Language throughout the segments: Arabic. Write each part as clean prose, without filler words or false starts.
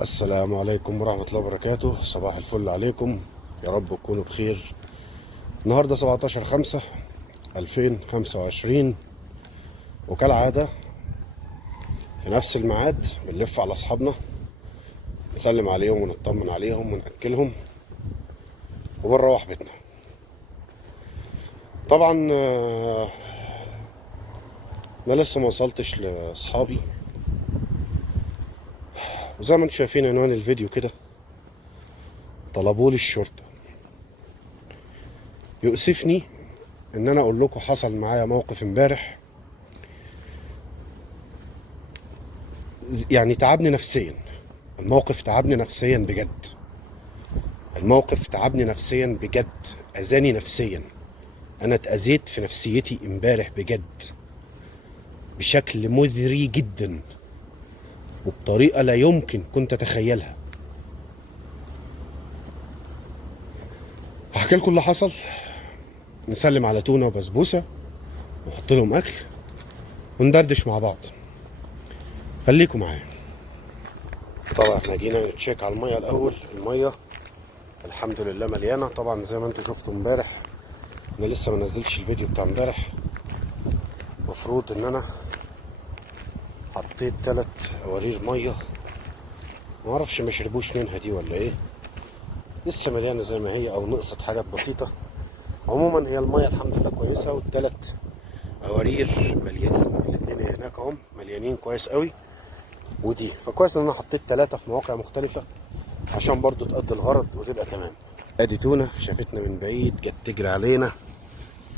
السلام عليكم ورحمة الله وبركاته. صباح الفل عليكم، يا رب تكونوا بخير. النهاردة 17/5/2025، وكالعادة في نفس الميعاد بنلف على أصحابنا، نسلم عليهم ونطمن عليهم ونأكلهم وبنروح بيتنا. طبعا أنا لسه ما وصلتش لأصحابي، وزي ما انتم شايفين عنوان الفيديو كده، طلبوا لي الشرطة. يؤسفني ان انا اقول لكم حصل معايا موقف امبارح، يعني تعبني نفسيا. الموقف تعبني نفسيا بجد، الموقف تعبني نفسيا بجد، اذاني نفسيا. انا اتأذيت في نفسيتي امبارح بجد بشكل مذري جدا، وبطريقة لا يمكن كنت اتخيلها. هحكي لكم اللي حصل، نسلم على تونة وبسبوسة ونحط لهم اكل وندردش مع بعض. خليكم معايا. طبعا احنا جينا نتشيك على المية الاول. المية الحمد لله مليانة. طبعا زي ما انتوا شفتوا امبارح، انا لسه ما نزلتش الفيديو بتاع امبارح. مفروض ان انا حطيت 3 قوارير مية، معرفش ما شربوش منها دي ولا ايه، لسه مليانة زي ما هي او نقصت حاجات بسيطة. عموما هي المية الحمد لله كويسة، وال3 قوارير مليانين، الاتنين هناك اهم مليانين كويس قوي. ودي فكويس ان انا حطيت 3 في مواقع مختلفة عشان برضو تقضي الغرض وتبقى تمام. ادي تونة شافتنا من بعيد، جت تجري علينا،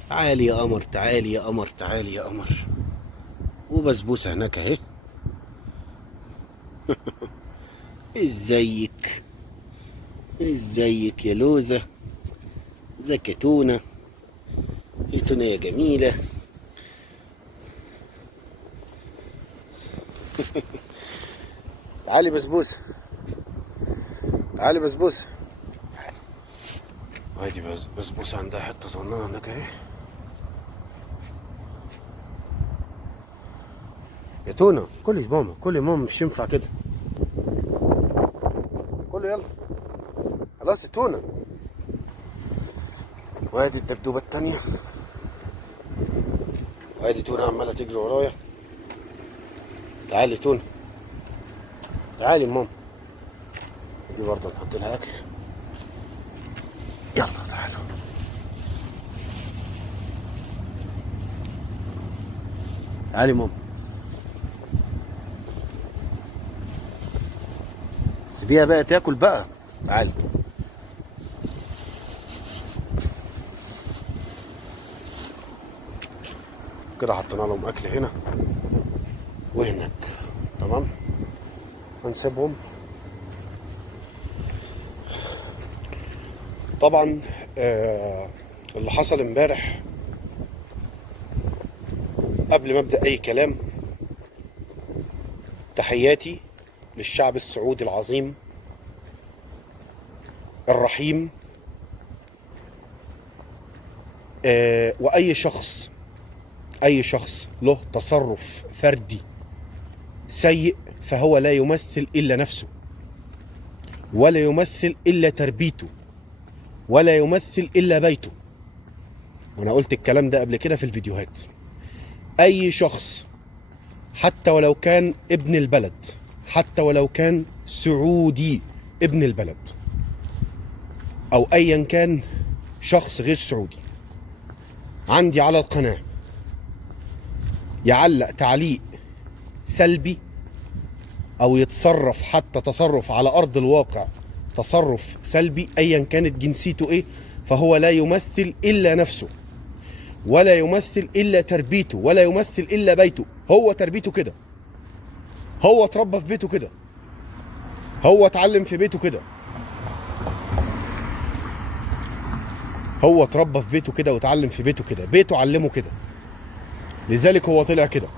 تعالي يا قمر، تعالي يا قمر، تعالي يا قمر. وبسبوسة هناك اهي. ازيك، ازيك يا لوزة، ازيك يا تونة، يا تونة يا جميلة. تعالي بسبوسة، تعالي بسبوسة. ادي بسبوسة عندها حتة صغننة هناك اهي. يا تونة كلي ماما، كلي ماما، مش ينفع كده. كله يلا، خلاص يا تونة. وادي الدبدوبة التانية، وادي تونة عمالة تجري ورايا. تعالي تونة، تعالي ماما. دي برضه نحط لها اكل. يلا تعالوا. تعالي ماما، سيبيها بقى تاكل بقى. تعالي. كده حطينا لهم اكل هنا وهناك، تمام. هنسيبهم. طبعا اللي حصل امبارح، قبل ما ابدا اي كلام، تحياتي للشعب السعودي العظيم الرحيم. واي شخص، اي شخص له تصرف فردي سيء فهو لا يمثل الا نفسه، ولا يمثل الا تربيته، ولا يمثل الا بيته. وانا قلت الكلام ده قبل كده في الفيديوهات. اي شخص حتى ولو كان ابن البلد، حتى ولو كان سعودي ابن البلد، او ايا كان شخص غير سعودي، عندي على القناة يعلق تعليق سلبي او يتصرف حتى تصرف على ارض الواقع تصرف سلبي، ايا كانت جنسيته ايه، فهو لا يمثل الا نفسه، ولا يمثل الا تربيته، ولا يمثل الا بيته. هو تربيته كده، هو اتربى في بيته كده، هو اتعلم في بيته كده، هو اتربى في بيته كده واتعلم في بيته كده، بيته علمه كده، لذلك هو طلع كده.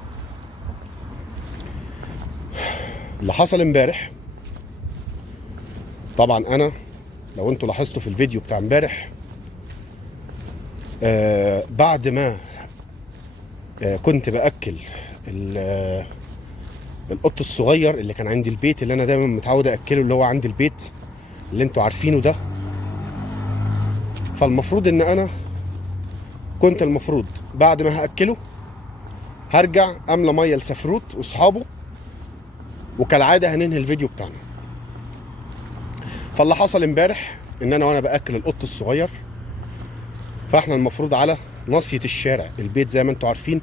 اللي حصل امبارح، طبعا انا لو انتوا لاحظتوا في الفيديو بتاع امبارح، بعد ما كنت باكل القط الصغير اللي كان عندي البيت، اللي انا دايما متعود اكله، اللي هو عندي البيت اللي انتوا عارفينه ده. فالمفروض ان انا كنت المفروض بعد ما هاكله هرجع املى ميه لسفروت واصحابه، وكالعاده هننهي الفيديو بتاعنا. فاللي حصل امبارح ان انا وانا باكل القط الصغير، فاحنا المفروض على ناصيه الشارع، البيت زي ما انتوا عارفين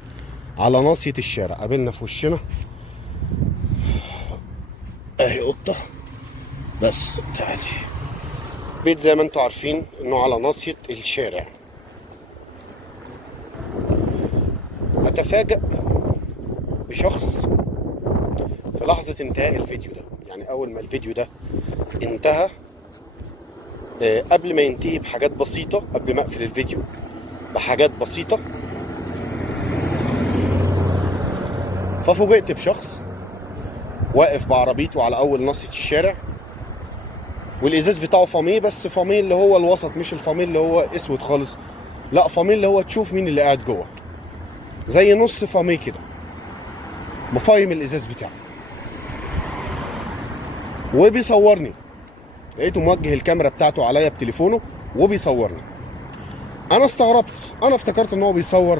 على ناصيه الشارع. قابلنا في وشنا اهي قطه، بس تعالي. بيت زي ما انتوا عارفين انه على ناصيه الشارع. اتفاجأ بشخص في لحظه انتهاء الفيديو ده، يعني اول ما الفيديو ده انتهى، قبل ما ينتهي بحاجات بسيطه، قبل ما اقفل الفيديو بحاجات بسيطه، ففوجئت بشخص واقف بعربيته على اول ناصيه الشارع، والازاز بتاعه فاميه، بس فاميه اللي هو الوسط، مش الفاميه اللي هو اسود خالص، لا فاميه اللي هو تشوف مين اللي قاعد جوه، زي نص فاميه كده، مفايم الازاز بتاعه، وبيصورني. لقيته موجه الكاميرا بتاعته عليا بتليفونه وبيصورني. انا استغربت، انا افتكرت ان هو بيصور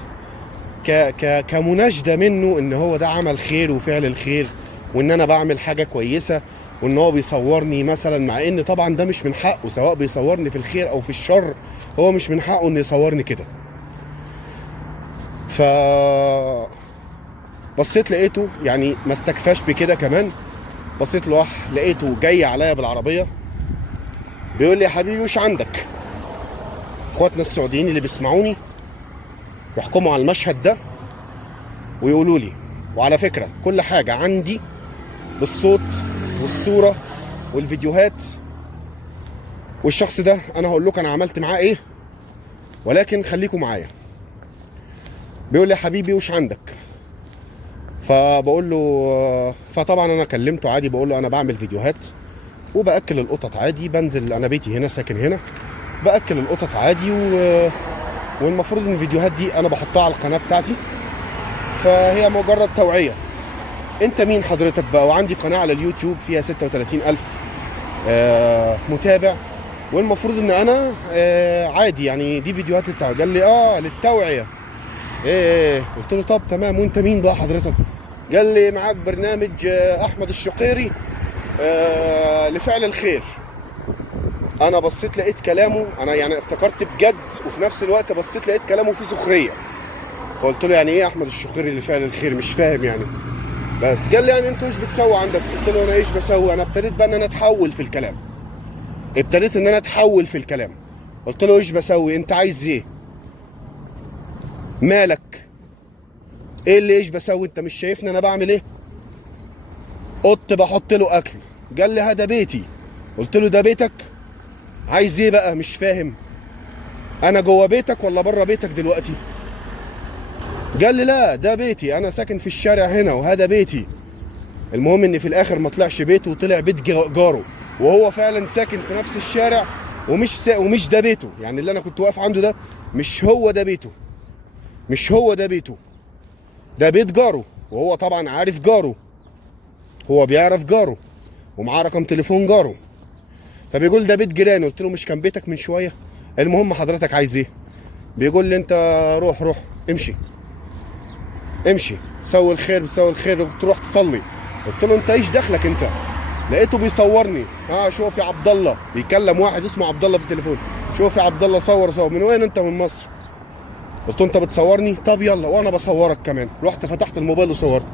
كمناشده منه ان هو ده عمل خير وفعل الخير، وان انا بعمل حاجه كويسه، وان هو بيصورني مثلا، مع ان طبعا ده مش من حقه، سواء بيصورني في الخير او في الشر، هو مش من حقه ان يصورني كده. ف بصيت لقيته يعني ما استكفاش بكده كمان، بصيت له لقيته جاي عليا بالعربيه بيقول لي يا حبيبي وش عندك؟ اخواتنا السعوديين اللي بيسمعوني يحكموا على المشهد ده ويقولوا لي، وعلى فكره كل حاجه عندي بالصوت والصوره والفيديوهات، والشخص ده انا هقول لكم انا عملت معاه ايه، ولكن خليكم معايا. بيقول لي يا حبيبي وش عندك؟ فبقول له، فطبعا انا كلمته عادي، بقول له انا بعمل فيديوهات وباكل القطط عادي، بنزل انا بيتي هنا ساكن هنا، باكل القطط عادي، والمفروض ان الفيديوهات دي انا بحطها على القناه بتاعتي، فهي مجرد توعيه. انت مين حضرتك بقى؟ وعندي قناه على اليوتيوب فيها 36,000 متابع، والمفروض ان انا عادي يعني دي فيديوهات للتوعيه. قال لي للتوعيه. ايه قلت له طب تمام، وانت مين بقى حضرتك؟ قال لي معاك برنامج احمد الشقيري لفعل الخير. انا بصيت لقيت كلامه، انا يعني افتكرت بجد، وفي نفس الوقت بصيت لقيت كلامه فيه سخريه. فقلت له يعني ايه احمد الشقيري لفعل الخير؟ مش فاهم يعني. بس قال لي يعني انتوا ايش بتسوي عندك؟ قلت له انا ايش بسوي؟ انا ابتديت بقى ان انا اتحول في الكلام، قلت له ايش بسوي؟ انت عايز ايه؟ مالك؟ ايه اللي ايش بسوي؟ انت مش شايفني انا بعمل ايه؟ قط بحط له اكل. قال لي هذا بيتي. قلت له ده بيتك؟ عايز ايه بقى؟ مش فاهم. انا جوه بيتك ولا بره بيتك دلوقتي؟ قال لي لا ده بيتي، انا ساكن في الشارع هنا وهذا بيتي. المهم ان في الاخر ما طلعش بيته وطلع بيت جاره، وهو فعلا ساكن في نفس الشارع، ومش ده بيته، يعني اللي انا كنت واقف عنده ده مش هو ده بيته، ده بيت جاره، وهو طبعا عارف جاره، هو بيعرف جاره ومعاه رقم تليفون جاره، فبيقول ده بيت جيراني. قلت له مش كان بيتك من شويه؟ المهم حضرتك عايز ايه؟ بيقول لي انت روح امشي سوي الخير تروح تصلي. قلت له انت ايش دخلك انت؟ لقيته بيصورني، شوف يا عبد الله، بيكلم واحد اسمه عبد الله في التليفون، شوف يا عبد الله صور. من وين انت؟ من مصر. قلت له انت بتصورني؟ طب يلا وانا بصورك كمان. رحت فتحت الموبايل وصورت.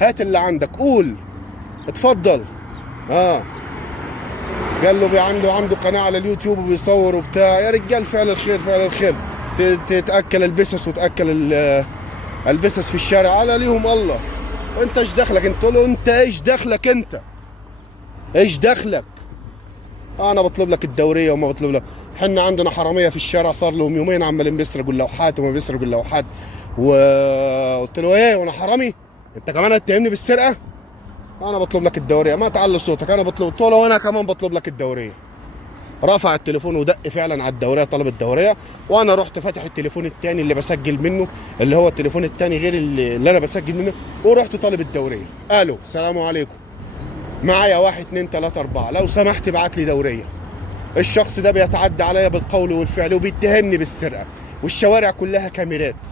هات اللي عندك، قول اتفضل. قال له عنده قناه على اليوتيوب وبيصور وبتاع. يا رجال فعل الخير تتاكل البسس وتاكل البسس في الشارع على ليهم الله، وانت ايش دخلك؟ انت له انت ايش دخلك؟ ايش دخلك؟ انا بطلب لك الدوريه وما بطلب لك. احنا عندنا حراميه في الشارع صار لهم يومين عمالين بيسرقوا اللوحات وما بيسرقوا اللوحات. وقلت له ايه وانا حرامي؟ انت كمان هتتهمني بالسرقه؟ انا بطلب لك الدوريه، ما تعلي صوتك. انا بطلب، قلت له وانا كمان بطلب لك الدوريه. رفع التليفون ودق فعلا على الدوريه، طلب الدوريه. وانا رحت فاتح التليفون الثاني اللي بسجل منه، اللي هو التليفون الثاني غير اللي انا بسجل منه، ورحت طالب الدوريه. الو السلام عليكم، معايا 1 2 3 4، لو سمحت ابعت لي دوريه. الشخص ده بيتعدى عليا بالقول والفعل وبيتهمني بالسرقه، والشوارع كلها كاميرات،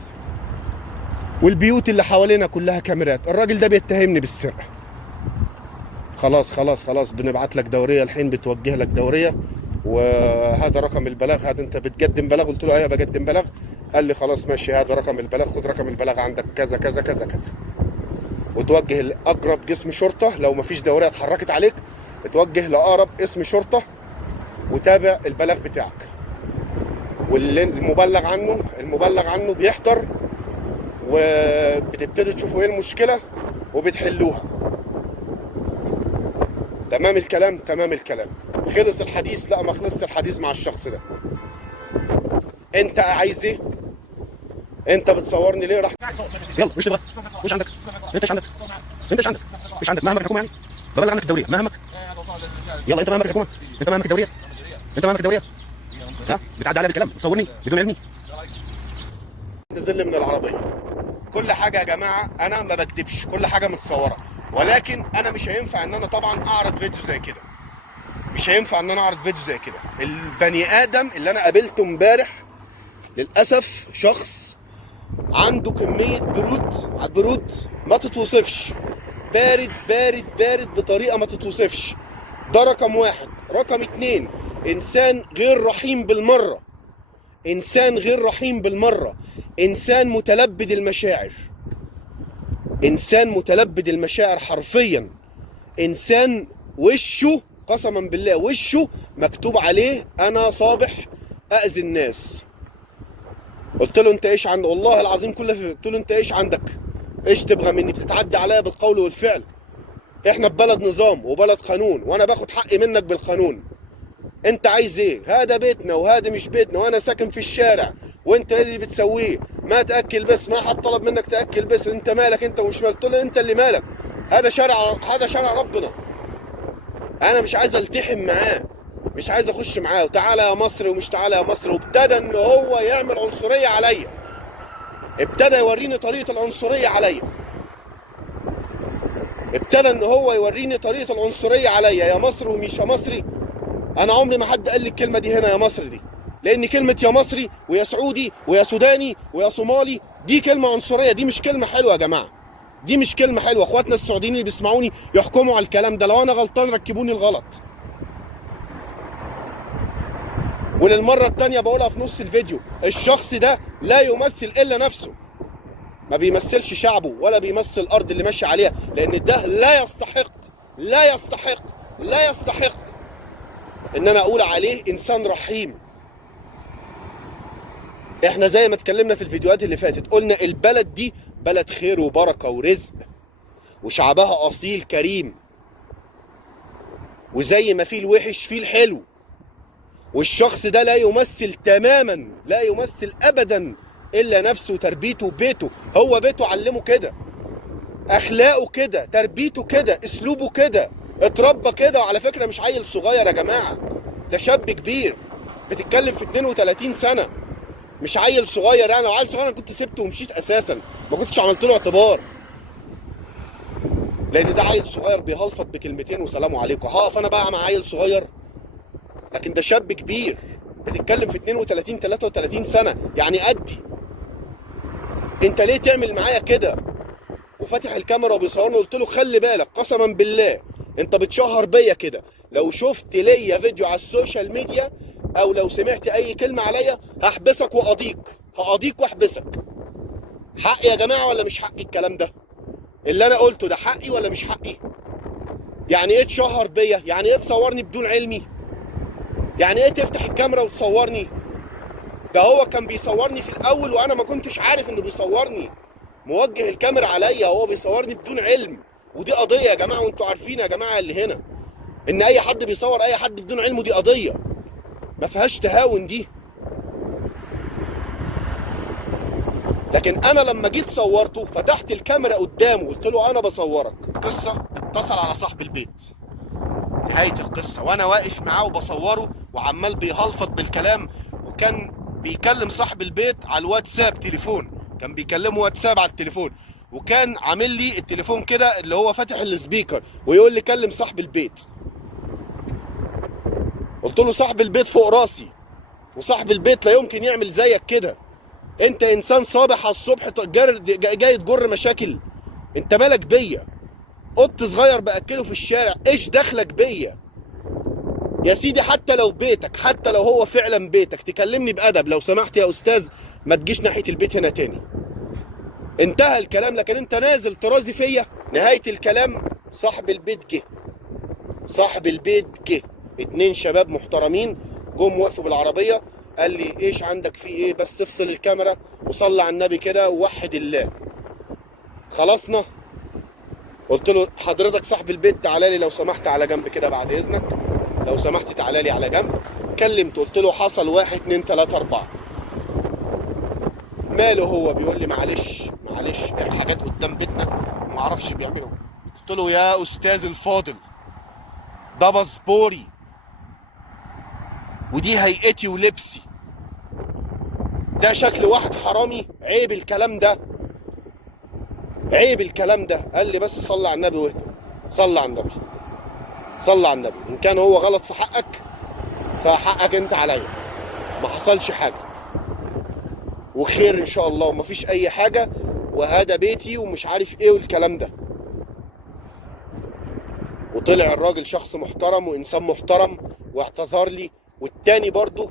والبيوت اللي حوالينا كلها كاميرات. الراجل ده بيتهمني بالسرقه. خلاص خلاص خلاص، بنبعت لك دوريه الحين، بتوجه لك دوريه، وهذا رقم البلاغ. هذا انت بتقدم بلاغ؟ قلت له ايوه بقدم بلاغ. قال لي خلاص ماشي، هذا رقم البلاغ، خد رقم البلاغ عندك كذا كذا كذا كذا، وتوجه لاقرب قسم شرطه. لو مفيش دوريه اتحركت عليك، توجه لاقرب اسم شرطه وتابع البلاغ بتاعك. المبلغ عنه بيحضر، وبتبتدوا تشوفوا ايه المشكله وبتحلوها. تمام الكلام؟ تمام الكلام. خلص الحديث؟ لا ما خلصش الحديث مع الشخص ده. انت عايز ايه؟ انت بتصورني ليه؟ راح يلا مش تبغى، مش عندك، انت مش عندك مهمك الحكومه يعني؟ ببلغ عنك الدوريه، مهمك؟ يلا انت مهمك الحكومه، انت مهمك الدوريه، ها بتعدي عليا بالكلام، بتصورني بدون علمي. نزل من العربيه. كل حاجه يا جماعه انا ما بكدبش، كل حاجه متصوره، ولكن انا مش هينفع ان انا طبعا اعرض فيديو زي كده. مش هينفع ان انا اعرض فيديو زي كده. البني ادم اللي انا قابلته امبارح للاسف شخص عنده كميه برود ما تتوصفش. بارد بارد بارد بطريقه ما تتوصفش. ده رقم واحد. رقم اتنين، انسان غير رحيم بالمره، انسان غير رحيم بالمره، انسان متلبد المشاعر، انسان متلبد المشاعر حرفيا. انسان وشه قسما بالله وشه مكتوب عليه انا صابح اذي الناس. قلت له انت ايش عندك؟ والله العظيم قلت له انت ايش عندك؟ ايش تبغى مني؟ بتتعدى عليا بالقول والفعل. احنا ببلد نظام وبلد قانون، وانا باخد حقي منك بالقانون. انت عايز ايه؟ هذا بيتنا وهذا مش بيتنا، وانا ساكن في الشارع، وانت ايه اللي بتسويه؟ ما تاكل بس، ما حد طلب منك تاكل بس، انت مالك انت ومش مالك؟ قلت له انت اللي مالك، هذا شارع ربنا. انا مش عايز التحم معاه، مش عايز اخش معاه، وتعالى يا مصري ومش تعالى يا مصري. وابتدى ان هو يعمل عنصريه عليا، ابتدى يوريني طريقه العنصريه عليا، ابتدى ان هو يوريني طريقه العنصريه عليا. يا مصري ومش يا مصري، انا عمري ما حد قال لي الكلمه دي هنا يا مصري دي، لان كلمه يا مصري ويا سعودي ويا سوداني ويا صومالي دي كلمه عنصريه، دي مش كلمه حلوه يا جماعه، دي مش كلمه حلوه. اخواتنا السعوديين اللي بيسمعوني يحكموا على الكلام ده، لو انا غلطان ركبوني الغلط. وللمره الثانيه بقولها في نص الفيديو، الشخص ده لا يمثل الا نفسه، ما بيمثلش شعبه ولا بيمثل الارض اللي ماشي عليها، لان ده لا يستحق ان انا اقول عليه انسان رحيم. احنا زي ما اتكلمنا في الفيديوهات اللي فاتت، قلنا البلد دي بلد خير وبركه ورزق، وشعبها اصيل كريم، وزي ما فيه الوحش فيه الحلو. والشخص ده لا يمثل تماما، لا يمثل ابدا الا نفسه وتربيته وبيته. هو بيته علمه كده، اخلاقه كده، تربيته كده، اسلوبه كده، اتربى كده. وعلى فكره مش عيل صغير يا جماعه، ده شاب كبير، بتتكلم في 32 سنه، مش عيل صغير. يعني لو عيل صغير انا كنت سبته ومشيت اساسا، ما كنتش عملت له اعتبار، لان ده عيل صغير بيهلفط بكلمتين وسلام عليكم. هقف انا بقى مع عيل صغير؟ لكن ده شاب كبير، بتتكلم في 32 33 سنه، يعني قدي. انت ليه تعمل معايا كده؟ وفاتح الكاميرا وبيصورني. قلت له خلي بالك، قسما بالله انت بتشهر بيا كده، لو شفت ليا فيديو على السوشيال ميديا او لو سمعت اي كلمه عليا هحبسك هقاضيك واحبسك. حقي يا جماعه ولا مش حقي الكلام ده؟ اللي انا قلته ده حقي ولا مش حقي؟ يعني ايه تشهر بيا؟ يعني ايه تصورني بدون علمي؟ يعني ايه تفتح الكاميرا وتصورني؟ ده هو كان بيصورني في الاول وانا ما كنتش عارف انه بيصورني، موجه الكاميرا عليا وهو بيصورني بدون علم. ودي قضيه يا جماعه، وانتوا عارفين يا جماعه اللي هنا ان اي حد بيصور اي حد بدون علمه دي قضيه ما فيهاش تهاون دي. لكن انا لما جيت صورته فتحت الكاميرا قدامه قلت له انا بصورك. قصه اتصل على صاحب البيت، نهايه القصه. وانا واقف معاه وبصوره وعمال بيهلفط بالكلام، وكان بيكلم صاحب البيت على الواتساب تليفون، كان بيكلمه واتساب على التليفون، وكان عامل لي التليفون كده اللي هو فاتح السبيكر ويقول لي كلم صاحب البيت. قلت له صاحب البيت فوق راسي، وصاحب البيت لا يمكن يعمل زيك كده. انت انسان صابح على الصبح جاي تجر مشاكل. انت مالك بيا؟ قط صغير باكله في الشارع، ايش دخلك بيا يا سيدي؟ حتى لو بيتك، حتى لو هو فعلا بيتك، تكلمني بادب لو سمحت يا استاذ، ما تجيش ناحيه البيت هنا تاني. انتهى الكلام. لكن انت نازل ترازي فيا. نهايه الكلام صاحب البيت جه، صاحب البيت جه، 2 شباب محترمين جم وقفوا بالعربيه. قال لي ايش عندك في ايه؟ بس افصل الكاميرا وصلي على النبي كده ووحد الله. خلصنا. قلت له حضرتك صاحب البيت تعالى لي لو سمحت على جنب كده بعد اذنك، لو سمحت تعالى لي على جنب. كلمته قلت له حصل 1 2 3 4. ماله هو؟ بيقول لي معلش معلش الحاجات قدام بيتنا ما اعرفش بيعملوا. قلت له يا استاذ الفاضل، ده باسبوري ودي هيئتي ولبسي، ده شكل واحد حرامي؟ عيب الكلام ده، عيب الكلام ده. قال لي بس صلي على النبي واهدى. صلي على النبي، صلي على النبي. ان كان هو غلط في حقك فحقك انت عليا، ما حصلش حاجه وخير ان شاء الله ومفيش اي حاجه، وهذا بيتي ومش عارف ايه والكلام ده. وطلع الراجل شخص محترم وانسان محترم واعتذر لي، والتاني برضو،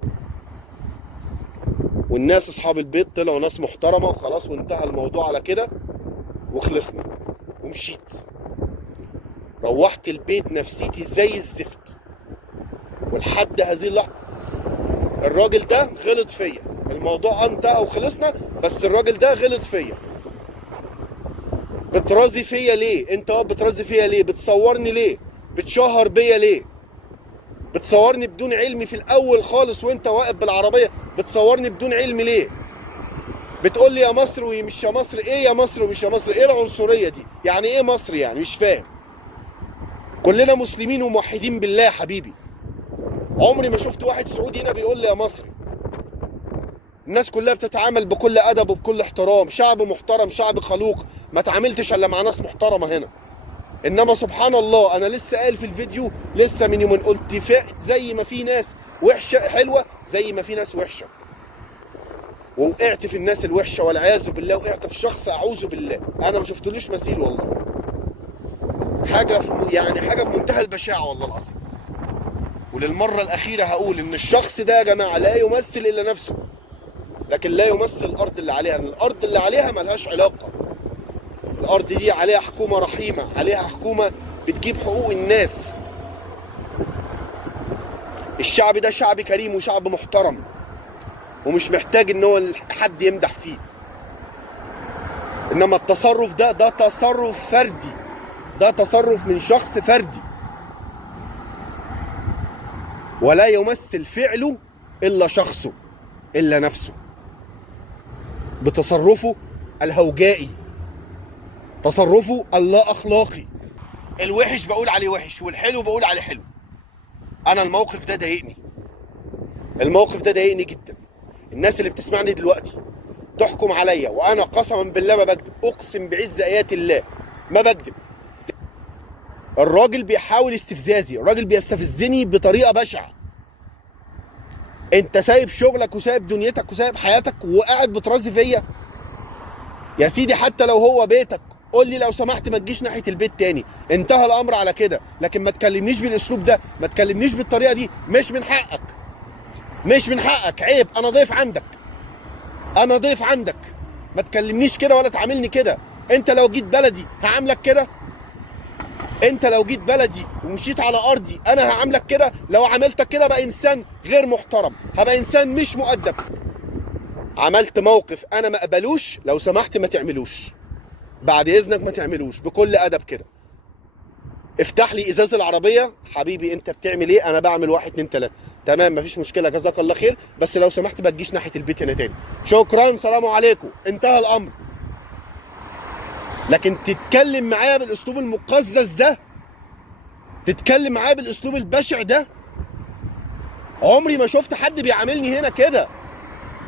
والناس اصحاب البيت طلعوا ناس محترمه وخلاص، وانتهى الموضوع على كده وخلصنا ومشيت. روحت البيت نفسيتي زي الزفت، ولحد هذه اللحظه الراجل ده غلط فيا. الموضوع انتهى وخلصنا، بس الراجل ده غلط فيا. بترازي فيا ليه؟ انت بترازي فيا ليه؟ بتصورني ليه؟ بتشهر بيا ليه؟ بتصورني بدون علمي في الاول خالص وانت واقف بالعربيه، بتصورني بدون علم ليه؟ بتقول لي يا مصر ومش يا مصر. ايه يا مصر ومش يا مصر؟ ايه العنصريه دي؟ يعني ايه مصر يعني؟ مش فاهم. كلنا مسلمين وموحدين بالله يا حبيبي. عمري ما شفت واحد سعودي هنا بيقول لي يا مصري. الناس كلها بتتعامل بكل ادب وبكل احترام، شعب محترم، شعب خلوق. ما تعاملتش الا مع ناس محترمه هنا. انما سبحان الله، انا لسه قايل في الفيديو لسه من يومين، قلت زي ما في ناس وحشه حلوه زي ما في ناس وحشه، ووقعت في الناس الوحشه والعياذ بالله، وقعت في شخص اعوذ بالله انا ما شفتلوش مثيل والله. حاجه يعني حاجه في منتهى البشاعه والله العظيم. وللمره الاخيره هقول ان الشخص ده يا جماعه لا يمثل الا نفسه، لكن لا يمثل الارض اللي عليها. الارض اللي عليها ملهاش علاقه. الارض دي عليها حكومه رحيمه، عليها حكومه بتجيب حقوق الناس. الشعب ده شعب كريم وشعب محترم، ومش محتاج ان هو حد يمدح فيه. انما التصرف ده تصرف فردي، ده تصرف من شخص فردي، ولا يمثل فعله الا شخصه، الا نفسه، بتصرفه الهوجائي، تصرفه اللا اخلاقي. الوحش بقول عليه وحش والحلو بقول عليه حلو. انا الموقف ده ضايقني، الموقف ده ضايقني جدا. الناس اللي بتسمعني دلوقتي تحكم عليا، وانا قسما بالله ما بكذب، اقسم بعز ايات الله ما بكذب. الراجل بيحاول استفزازي، الراجل بيستفزني بطريقه بشعه. انت سايب شغلك وسايب دنيتك وسايب حياتك وقاعد بترازي فيا يا سيدي. حتى لو هو بيتك قول لي لو سمحت ما تجيش ناحيه البيت تاني، انتهى الامر على كده. لكن ما تكلمنيش بالاسلوب ده، ما تكلمنيش بالطريقه دي، مش من حقك، مش من حقك. عيب، انا ضيف عندك، انا ضيف عندك. ما تكلمنيش كده ولا تعاملني كده. انت لو جيت بلدي هعاملك كده؟ انت لو جيت بلدي ومشيت على ارضي انا هعاملك كده؟ لو عملتك كده بقى انسان غير محترم، هبقى انسان مش مؤدب. عملت موقف انا ما اقبلوش، لو سمحت ما تعملوش، بعد اذنك ما تعملوش، بكل ادب كده. افتح لي ازاز العربيه، حبيبي انت بتعمل ايه؟ انا بعمل 1 2 3. تمام مفيش مشكله، جزاك الله خير، بس لو سمحت ما تجيش ناحيه البيت هنا تاني. شكرا، سلام عليكم، انتهى الامر. لكن تتكلم معايا بالاسلوب المقزز ده، تتكلم معاه بالاسلوب البشع ده؟ عمري ما شفت حد بيعاملني هنا كده.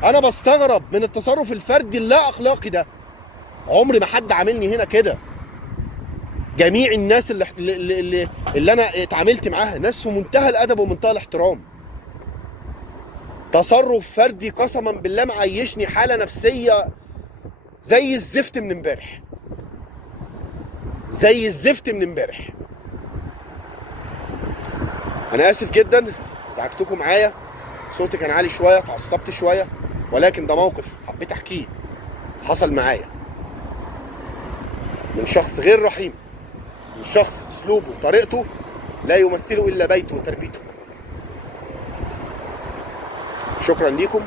انا بستغرب من التصرف الفردي اللا اخلاقي ده. عمري ما حد عاملني هنا كده. جميع الناس اللي انا اتعاملت معاها ناس في منتهى الادب ومنتهى الاحترام. تصرف فردي قسما بالله معيشني حاله نفسيه زي الزفت من امبارح. زي الزفت من امبارح. انا اسف جدا ازعجتكم معايا، صوتي كان عالي شويه، اتعصبت شويه، ولكن ده موقف حبيت احكيه حصل معايا من شخص غير رحيم، من شخص اسلوبه وطريقته لا يمثله الا بيته وتربيته. شكرا ليكم،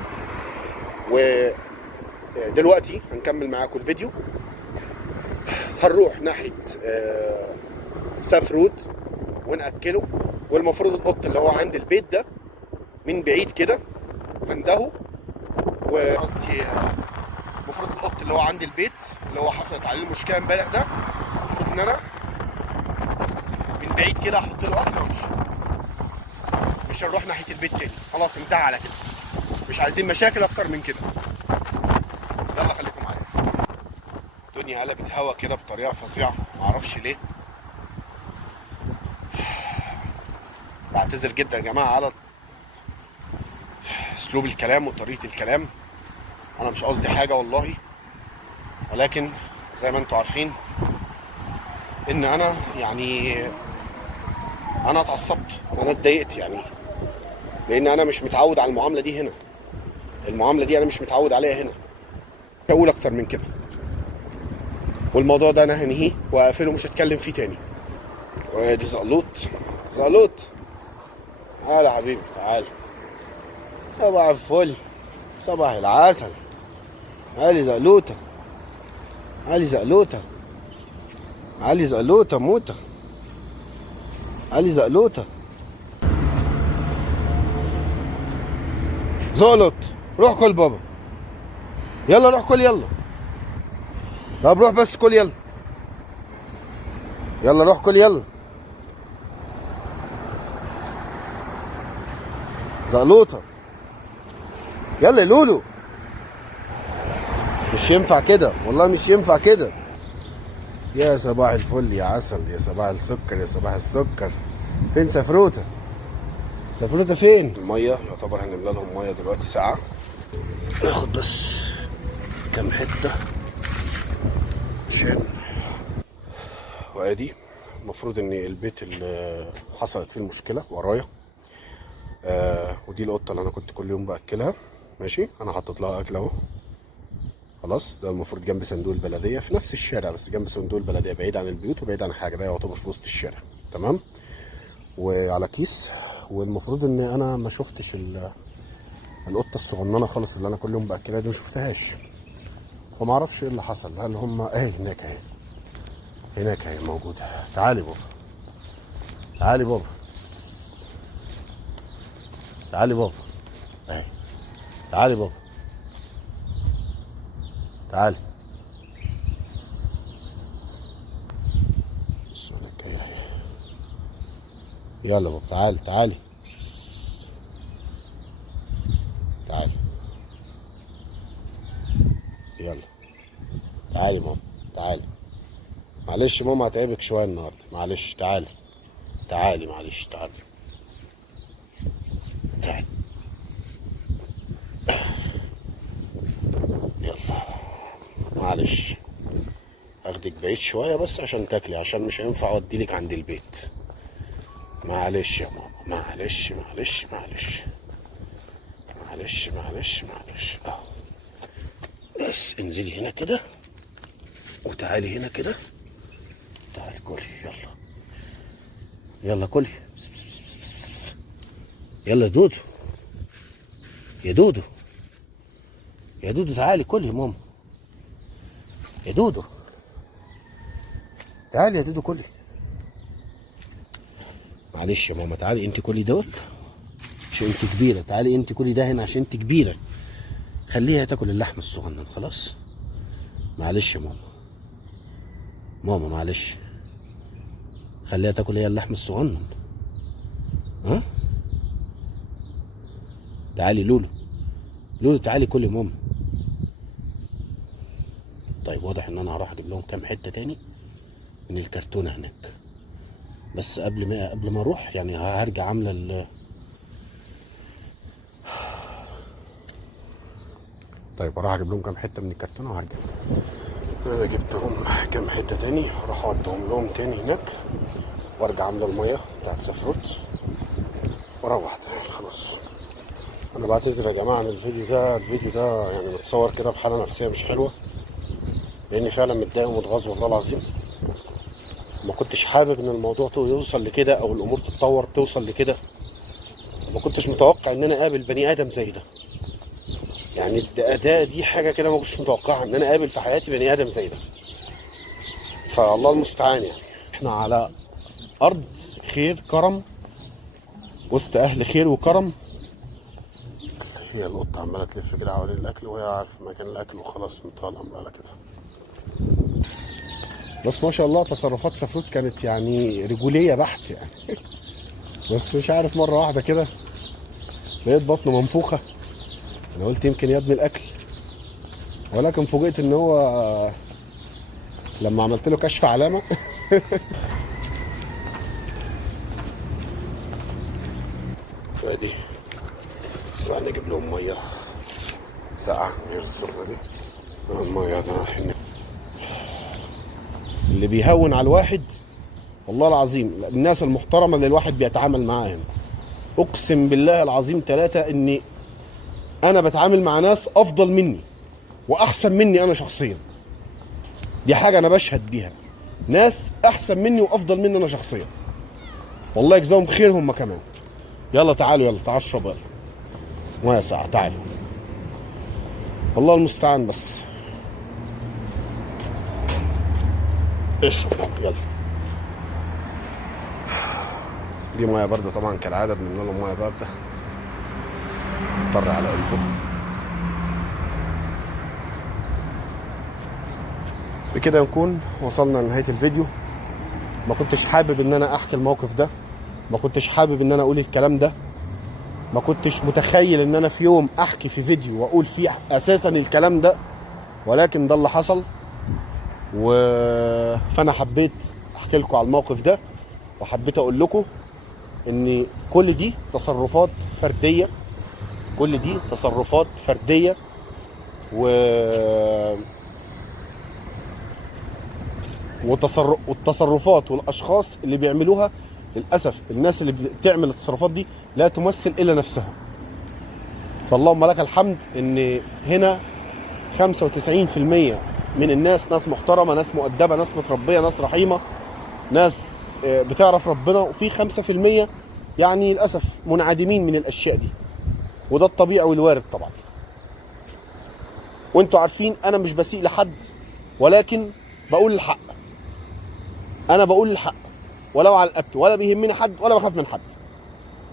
ودلوقتي هنكمل معاكم الفيديو. هنروح ناحيه سافرود ونأكله، والمفروض القط اللي هو عند البيت ده من بعيد كده عنده، وقصدي المفروض القط اللي هو عند البيت اللي هو حصلت عليه المشكله امبارح ده، المفروض ان انا من بعيد كده احط له اكل وامشي. مش هنروح ناحيه البيت تاني، خلاص انتهى على كده. مش عايزين مشاكل اكتر من كده. يلا خليكم معايا. الدنيا قلبت هوا كده بطريقه فظيعه، معرفش ليه. بعتذر جدا يا جماعه على اسلوب الكلام وطريقه الكلام. انا مش قصدي حاجه والله، ولكن زي ما انتم عارفين ان انا انا اتعصبت وانا اتضايقت، لان انا مش متعود على المعامله دي هنا. المعامله دي انا مش متعود عليها هنا. مش هقول اكتر من كده، والموضوع ده انا هنهيه واقفله، مش هتكلم فيه تاني. وادي زقلوط. زقلوط تعال يا حبيبي تعال. صباح الفل، صباح العسل. علي زقلوطه، علي زقلوطه، علي زقلوطه موته، علي زقلوطه. زقلط روح كل بابا، يلا روح كل، يلا. طب روح بس كل، يلا يلا روح كل، يلا. زقلوطه يلا يا لولو. مش ينفع كده والله، مش ينفع كده. يا صباح الفل يا عسل، يا صباح السكر، يا صباح السكر. فين سفروته؟ سفروته فين؟ الميه يعتبر هنملى لهم ميه دلوقتي ساعه. ناخد بس كام حته عشان. وادي المفروض ان البيت اللي حصلت فيه المشكله ورايا. ودي القطه اللي انا كنت كل يوم باكلها. ماشي، انا حطيت لها اكل اهو. خلاص، ده المفروض جنب صندوق البلديه في نفس الشارع، بس جنب صندوق البلديه بعيد عن البيوت وبعيد عن حاجه، ده يعتبر في وسط الشارع. تمام، وعلى كيس. والمفروض ان انا ما شفتش القطه الصغننه خالص اللي انا كل يوم باكلها دي، ما شفتهاش. فما اعرفش ايه اللي حصل. هل هم هناك اهي، هناك اهي موجوده. تعالي بابا، تعالي بابا، تعالي بابا اهي، تعالي بابا، تعالي. بصوا هناك اهي. يلا بابا تعالي، تعالي، تعالي، يلا تعالي ماما، تعالي. معلش ماما هتعبك شويه النهارده، معلش. تعالي، تعالي، معلش، تعالي، تعالي، يلا. معلش اخدك بعيد شويه بس عشان تاكلي، عشان مش هينفع اوديلك عند البيت. معلش يا ماما، معلش معلش معلش معلش معلش معلش. اهو بس انزلي هنا كده وتعالي هنا كده. تعالي كلي، يلا يلا كلي. يلا يا دودو، يا دودو، يا دودو تعالي كلي يا ماما. يا دودو تعالي، يا دودو كلي. معلش يا ماما، تعالي انت كلي دول عشان انت كبيره. تعالي انت كلي ده هنا عشان انت كبيره. خليها تاكل اللحم الصغنن خلاص. معلش يا ماما، ماما معلش. خليها تاكل هي اللحم الصغنن. ها تعالي لولو، لولو تعالي كل يا ماما. طيب واضح ان انا هروح اجيب لهم كام حته تاني من الكرتونه هناك، بس قبل ما اروح يعني هرجع عامله طيب اروح اجيب لهم كام حته من الكرتونه وهرجع. انا جبتهم كام حته تاني، هروح اوديهم لهم تاني هناك وارجع عامله الميه بتاعت سفروت واروح تاني. خلاص انا بعتذر يا جماعه عن الفيديو ده يعني متصور كده بحاله نفسيه مش حلوه، لاني فعلا متضايق ومتغاظ والله العظيم. ما كنتش حابب ان الموضوع يوصل لكده او الامور تتطور توصل لكده. ما كنتش متوقع ان انا اقابل بني ادم زي ده، يعني دي حاجه كده ما كنتش متوقعها ان انا اقابل في حياتي بني ادم زي ده. فالله المستعان، يعني احنا على ارض خير كرم وسط اهل خير وكرم. هي القطه عماله تلف كده حوالين الاكل وهي عارفه مكان الاكل وخلاص مطالعه عماله كده. بس ما شاء الله تصرفات سفروت كانت يعني رجوليه بحت يعني. بس مش عارف مره واحده كده لقيت بطنه منفوخه. انا قلت يمكن يا ابني الاكل، ولكن فوجئت ان هو لما عملت له كشف علامه. فادي راح نجيب لهم ميه ساقعه غير السخنه دي. الميه ده رايحين اللي بيهون على الواحد والله العظيم الناس المحترمه اللي الواحد بيتعامل معاهم. اقسم بالله العظيم ثلاثه اني انا بتعامل مع ناس افضل مني واحسن مني انا شخصيا. دي حاجه انا بشهد بيها، ناس احسن مني وافضل مني انا شخصيا، والله يجزاهم خير هم كمان. يلا تعالوا، يلا تعالوا اشربوا، يلا ميه ساعه تعالوا. والله المستعان، بس اشرب يلا. دي ميه بارده طبعا كالعاده، بنملى لهم ميه بارده اضطر على قلبه. بكده نكون وصلنا لنهايه الفيديو. ما كنتش حابب ان انا احكي الموقف ده، ما كنتش حابب ان انا اقول الكلام ده، ما كنتش متخيل ان انا في يوم احكي في فيديو واقول فيه اساسا الكلام ده، ولكن ده اللي حصل. فانا حبيت احكي لكم على الموقف ده، وحبيت اقول لكم ان كل دي تصرفات فرديه، كل دي تصرفات فرديه والتصرفات والاشخاص اللي بيعملوها للاسف الناس اللي بتعمل التصرفات دي لا تمثل الا نفسها. فاللهم لك الحمد ان هنا 95% من الناس ناس محترمه، ناس مؤدبه، ناس متربيه، ناس رحيمه، ناس بتعرف ربنا، وفي 5% يعني للاسف منعدمين من الاشياء دي، وده الطبيعي والوارد طبعا. وانتوا عارفين انا مش بسيء لحد، ولكن بقول الحق. انا بقول الحق ولو على رقبتي، ولا بيهمني حد ولا بخاف من حد،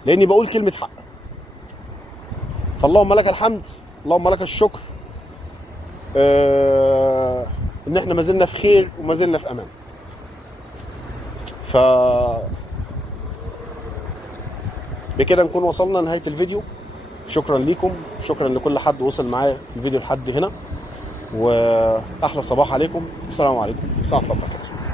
لاني بقول كلمه حق. فاللهم لك الحمد، اللهم لك الشكر، ان احنا ما زلنا في خير وما زلنا في امان. ف بكده نكون وصلنا لنهايه الفيديو. شكرا ليكم، شكرا لكل حد وصل معايا في الفيديو لحد هنا، واحلى صباح عليكم، والسلام عليكم ورحمه الله وبركاته.